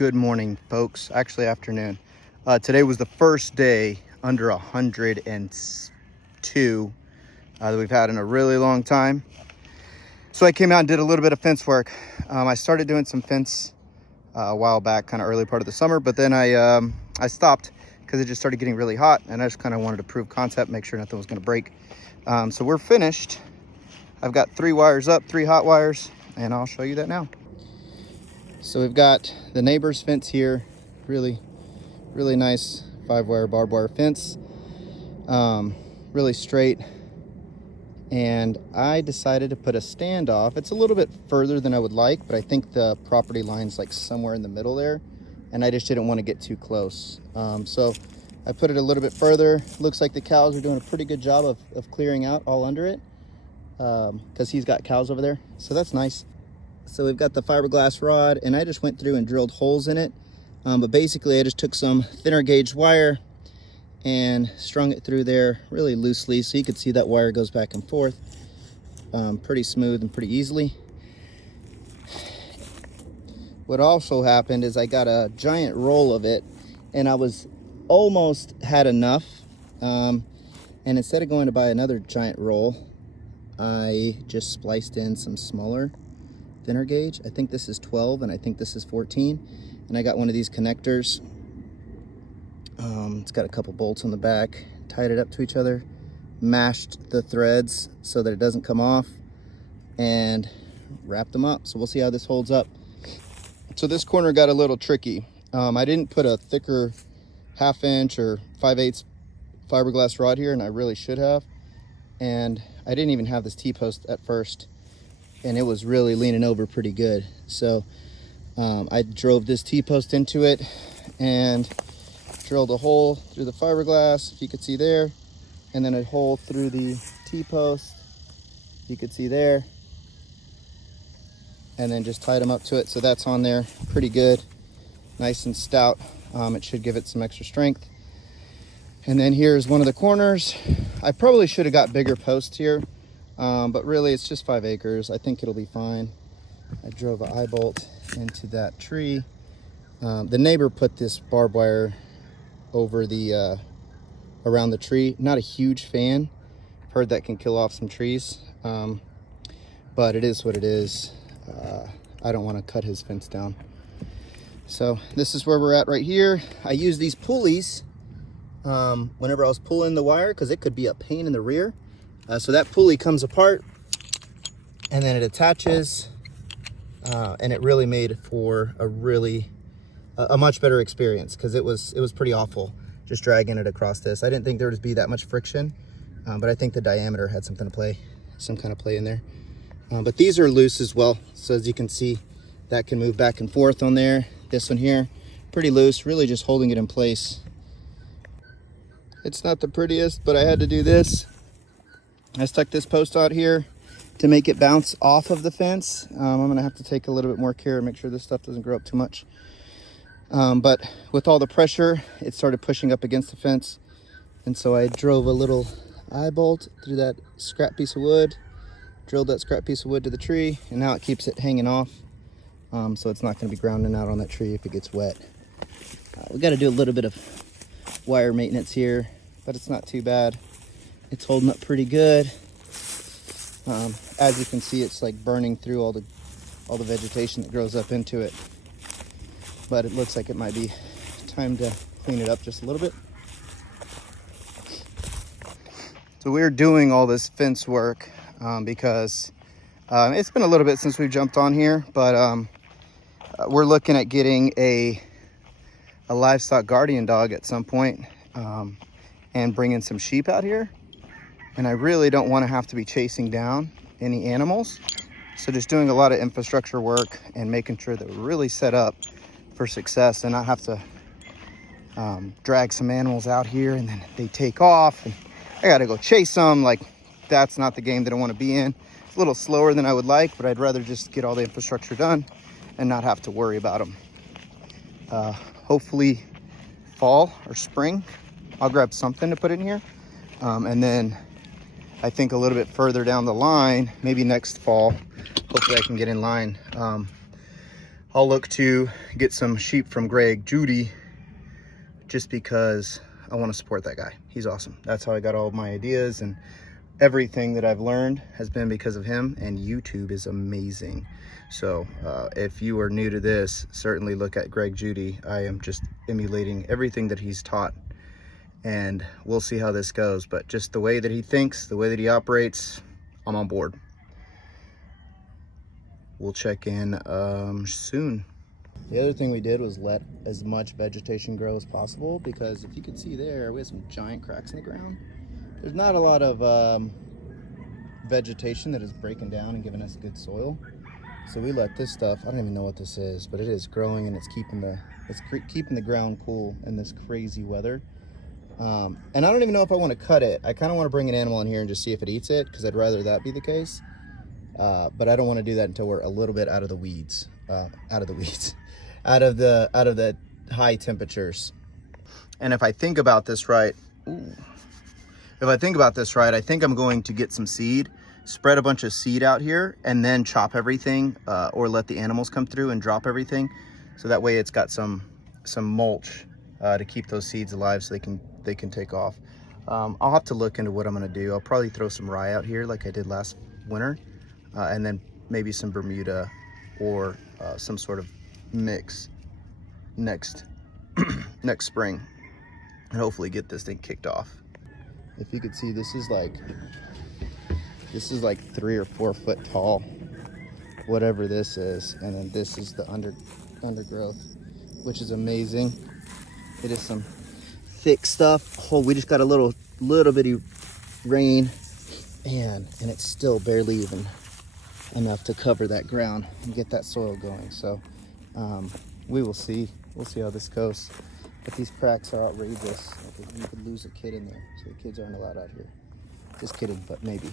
Good morning, folks. Actually, afternoon. Today was the first day under 102 that we've had in a really long time. So I came out and did a little bit of fence work. I started doing some fence a while back, kind of early part of the summer, but then I stopped because it just started getting really hot, and I just kind of wanted to prove concept, make sure nothing was going to break. So we're finished. I've got 3 wires up, 3 hot wires, and I'll show you that now. So we've got the neighbor's fence here, really nice 5-wire barbed wire fence, really straight. And I decided to put a standoff. It's a little bit further than I would like, but I think the property line's like somewhere in the middle there, and I just didn't want to get too close. So I put it a little bit further. Looks like the cows are doing a pretty good job of clearing out all under it, because he's got cows over there, so that's nice. So we've got the fiberglass rod, and I just went through and drilled holes in it. But basically I just took some thinner gauge wire and strung it through there really loosely, so you could see that wire goes back and forth pretty smooth and pretty easily. What also happened is I got a giant roll of it, and I was almost had enough. And instead of going to buy another giant roll, I just spliced in some smaller thinner gauge. I think this is 12 and I think this is 14, and I got one of these connectors. It's got a couple bolts on the back, tied it up to each other, mashed the threads so that it doesn't come off, and wrapped them up. So we'll see how this holds up. So this corner got a little tricky. I didn't put a thicker 1/2 inch or 5/8 fiberglass rod here, and I really should have. And I didn't even have this T-post at first, and it was really leaning over pretty good. So I drove this T-post into it and drilled a hole through the fiberglass, if you could see there, and then a hole through the T-post, you could see there, and then just tied them up to it. So that's on there pretty good, nice and stout. It should give it some extra strength. And then here's one of the corners. I probably should have got bigger posts here, but really it's just 5 acres. I think it'll be fine. I drove an eye bolt into that tree. The neighbor put this barbed wire over the around the tree. Not a huge fan. I've heard that can kill off some trees, but it is what it is. I don't want to cut his fence down. So this is where we're at right here. I use these pulleys whenever I was pulling the wire, because it could be a pain in the rear. So that pulley comes apart and then it attaches, and it really made for a much better experience, because it was pretty awful just dragging it across this. I didn't think there would be that much friction, but I think the diameter had some kind of play in there. But these are loose as well, so as you can see, that can move back and forth on there. This one here, pretty loose, really just holding it in place. It's not the prettiest, but I had to do this. I stuck this post out here to make it bounce off of the fence. I'm gonna have to take a little bit more care and make sure this stuff doesn't grow up too much. But with all the pressure, it started pushing up against the fence. And so I drove a little eye bolt through that scrap piece of wood, drilled that scrap piece of wood to the tree, and now it keeps it hanging off. So it's not gonna be grounding out on that tree if it gets wet. We gotta do a little bit of wire maintenance here, but it's not too bad. It's holding up pretty good. As you can see, it's like burning through all the vegetation that grows up into it. But it looks like it might be time to clean it up just a little bit. So we're doing all this fence work because it's been a little bit since we've jumped on here, but we're looking at getting a livestock guardian dog at some point, and bringing some sheep out here. And I really don't want to have to be chasing down any animals. So just doing a lot of infrastructure work and making sure that we're really set up for success, and not have to drag some animals out here and then they take off and I got to go chase them. Like, that's not the game that I want to be in. It's a little slower than I would like, but I'd rather just get all the infrastructure done and not have to worry about them. Hopefully fall or spring, I'll grab something to put in here. And then I think a little bit further down the line, maybe next fall, hopefully I can get in line I'll look to get some sheep from Greg Judy, just because I want to support that guy. He's awesome. That's how I got all of my ideas, and everything that I've learned has been because of him, and YouTube is amazing. So if you are new to this, certainly look at Greg Judy. I am just emulating everything that he's taught, and we'll see how this goes. But just the way that he thinks, the way that he operates, I'm on board. We'll check in soon. The other thing we did was let as much vegetation grow as possible, because if you can see there, we have some giant cracks in the ground. There's not a lot of vegetation that is breaking down and giving us good soil. So we let this stuff, I don't even know what this is, but it is growing, and it's keeping the ground cool in this crazy weather. And I don't even know if I want to cut it. I kind of want to bring an animal in here and just see if it eats it, because I'd rather that be the case. But I don't want to do that until we're a little bit out of the weeds, out of the high temperatures. And if I think about this right, I think I'm going to get some seed, spread a bunch of seed out here, and then chop everything, or let the animals come through and drop everything. So that way it's got some mulch to keep those seeds alive, so they can take off. I'll have to look into what I'm gonna do. I'll probably throw some rye out here like I did last winter, and then maybe some Bermuda or some sort of mix next spring, and hopefully get this thing kicked off. If you could see, this is like 3 or 4 foot tall, whatever this is, and then this is the undergrowth, which is amazing. It is some thick stuff. Oh, we just got a little bitty rain, and it's still barely even enough to cover that ground and get that soil going. So we will see. We'll see how this goes. But these cracks are outrageous. Like, you could lose a kid in there, so the kids aren't allowed out here. Just kidding, but maybe.